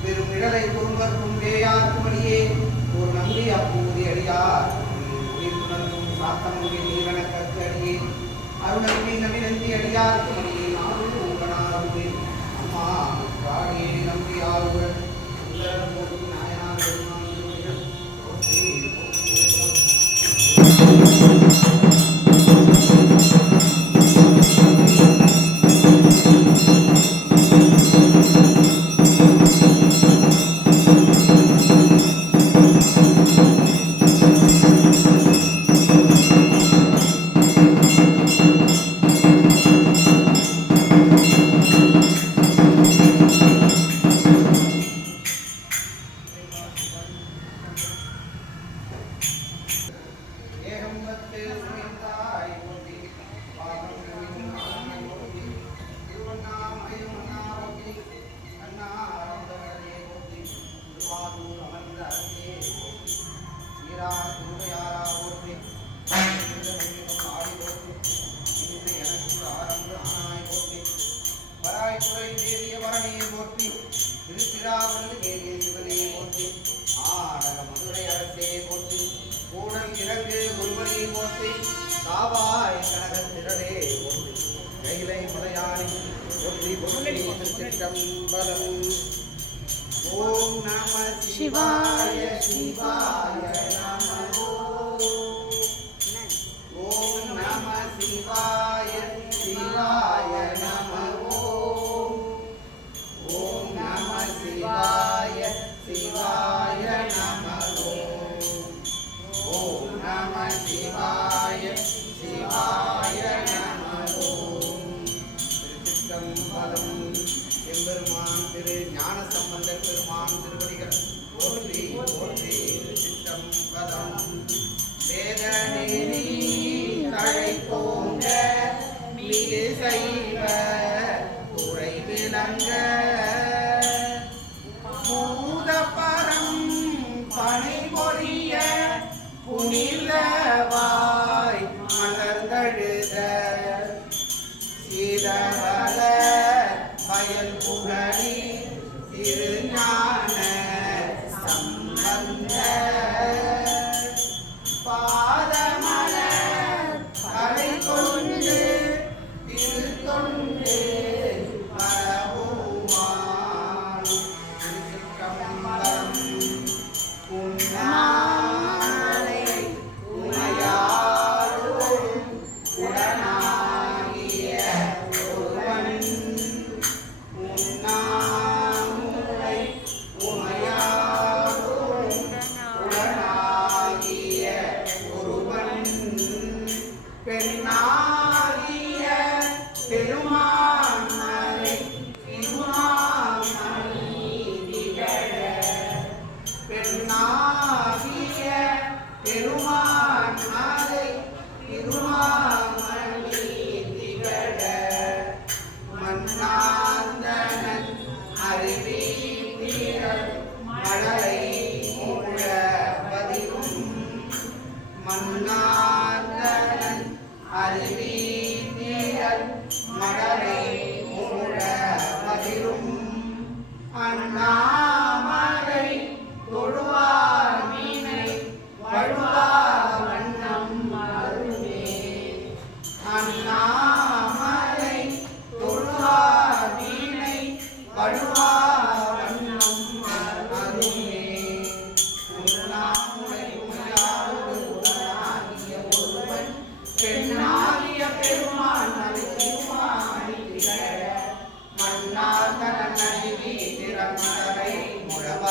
பெருமிடலை குறும்பர்க்கும் வேயார்க்குமடியே ஒரு நம்பி அப்பூதி அடியார் உணர்ந்தும் சாத்தமுகை நீரணக்கற்கு அடியே அருணம்பி நம்பினந்தி அடியார்க்குமடியே நானும் உங்களாருவே அம்மா காடியே நம்பி ஆறுவர் சுந்தரமூர்த்தி நாயனார் பெருமான் शिवाय शिवाय नमः ओम नमः शिवाय शिवाय नमः ओम नमः शिवाय शिवाय नमः ओम नमः शिवाय शिवाय नमः திருச்சிற்றம்பலம் எம்பெருமான் திரு ஞான சம்பந்தர் பெருமான் திருவடிகள் போற்றி போற்றி திருச்சிற்றம்பலம் வேதநெறி தழைத்தோங்க மிகு சைவ உரை விளங்க பூதபரம் பனை பொரிய புனிதவாய் மலர்ந்தழுத சீதவள வயல் புகழி திருஞான சம்பந்த பாதமலர் தலை கொண்டு திருத்தொண்டு பரவுமான் திருச்சிற்றம்பலம் உன்னாலை உமையா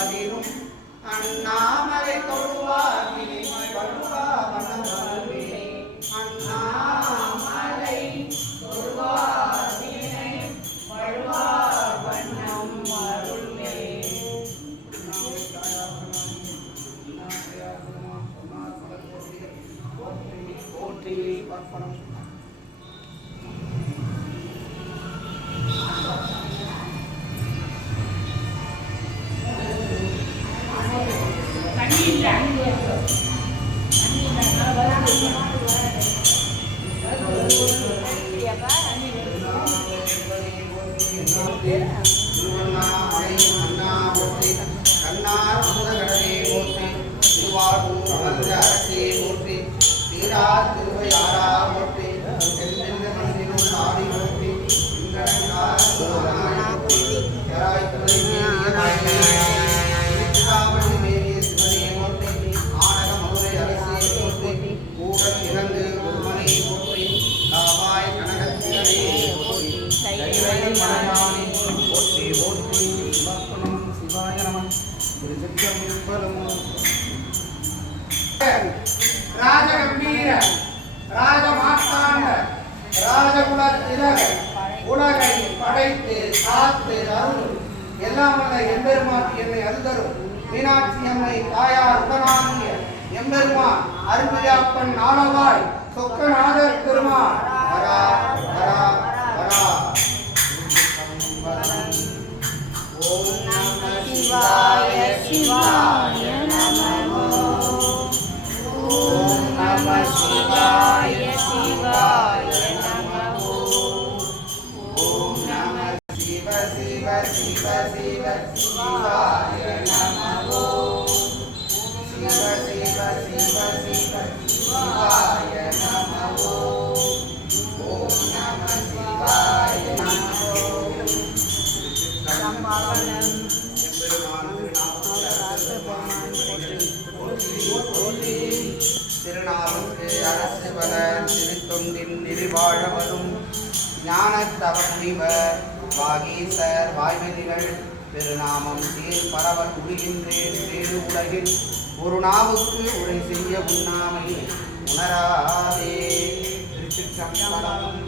தொழுவாதிரும் அண்ணாமலை தொழுவாதிரை வழுவா வண்ணம் வருவே அண்ணாமலை தொழுவாதிரை வழுவா வண்ணம் வருவே போற்றி பற்பனம் ராஜகம்பீர ராஜமாத்தாண்ட ராஜகுலத்திலக உலகை படைத்து காத்து அருள் எல்லாம் வல்ல எம்பெருமான் என்னை அருள்தரும் மீனாட்சி அம்மை தாயார் உடனாகிய எம்பெருமான் அருள்மிழாப்பன் நாளவாய் சொக்கநாதர் பெருமான் வரா வரா வரா. ஓம் நம சிவாய சிவாய நமோ. ஓம் நம சிவாய சிவாய நமோ. ஓம் நம சிவ சிவ சிவ சிவ சிவாய நமோ. சிவ சிவ சிவ சிவ சிவாய நமோ. ஓம் நம சிவாய நமோ. திருநாவுக்கு அரசு வர திருத்தொண்டின் நெறிவாழவரும் ஞானத்தவமுனிவர் வாகீசர் வாய்மொழிகள் பெருநாமம் சீர் பரவல் உருகின்றேன் வேறு உலகில் ஒரு நாவுக்கு உரை செய்ய உண்ணாமை உணராதே. திருச்சிற்றம்பலம்.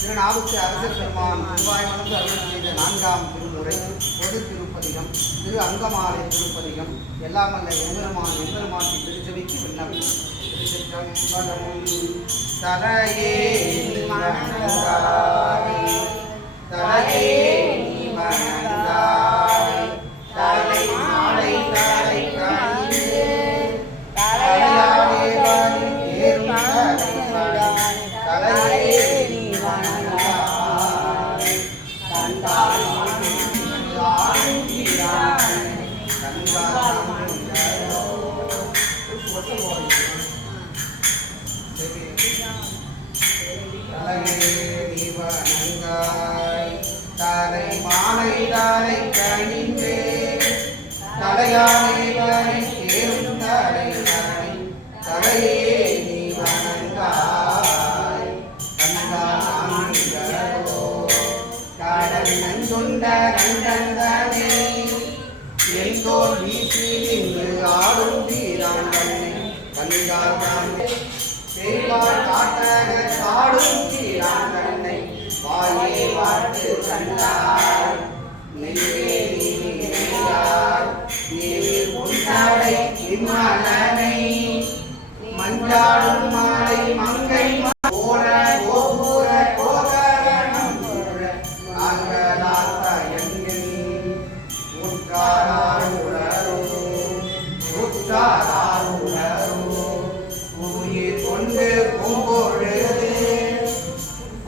திருநாவுக்கு அரசர் பெருமான் திருவாய்மலர்ந்து அருள் செய்த 4ஆம் திருமுறை பொது திருப்பதிகம் திரு அங்கமாலை திருப்பதிகம் எல்லாம் அல்ல எம்பெருமான் திருச்செவிக்கு விண்ணப்பம். திருச்சிற்றம்பலம். தலையே தலையே தலை மாலை தலை கண்டு தலையாலே தலையே தலை மாலை தலை கணிந்தே தலையாலே கேளும் தலை தலையே நீ வணங்காய் கண்டானோ கடல் நஞ்சுண்ட கண்டந்தனே எங்கோர் வீசி நின்று ஆடும் வீரான் கண்ணை கண்டான் செய்வார் காட்டக காடும் வீரான் கண்ணை வாயே வாழ்த்து கண்டார் நெய்வே நீயார் நீர் உண்டாடை இம்மலனை மஞ்சாடும் மாலை மங்கை போல கோபுர கோகரணம் நாங்களாத்த எண்ணில் உற்றாரோ உயிர் கொண்டு பூம்பொழுது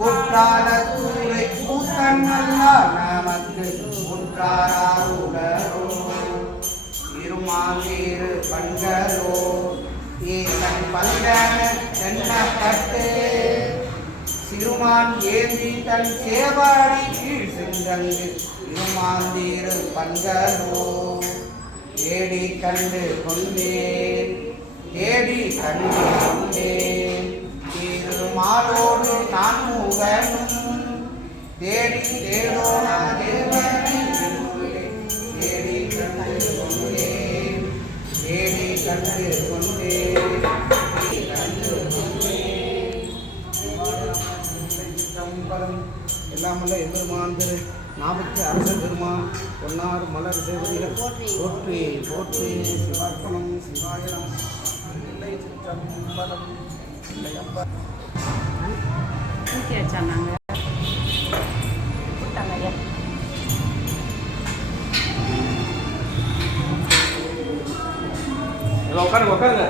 குற்றாலத்தூரை கூத்தன்னல்லா நமக்கு உற்றாரோ இருமாங்கேறு பண்களோ ஈசன் பல்கன தென்னப்பட்டு சிறுமான் ஏந்தி தன் சேவாடி கீழ் சென்றங்கு இருமாந்தீரு பண்களோ தேடி கண்டு கொண்டேன் தேடி கண்டு கொண்டேன் திருமாலோடு நான் முகனும் தேடி தேடோனா தேவனை தேடி கண்டு கொண்டேன் தேடி கண்டு கொண்டேன் எல்லாமல்ல எம்பெருமான் திரு நாவுக்கு அரசர் பெருமான் பொன்னார் மலர் சேவதிகள் போற்றி போற்றி சிவார்ப்பணம் சிவாயனம் இல்லை சிற்றம்பலம் இல்லை அம்பா நாங்கள் உட்காருங்க உட்காருங்க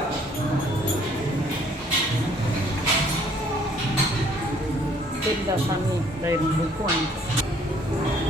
சாமி புக்கு வாங்கி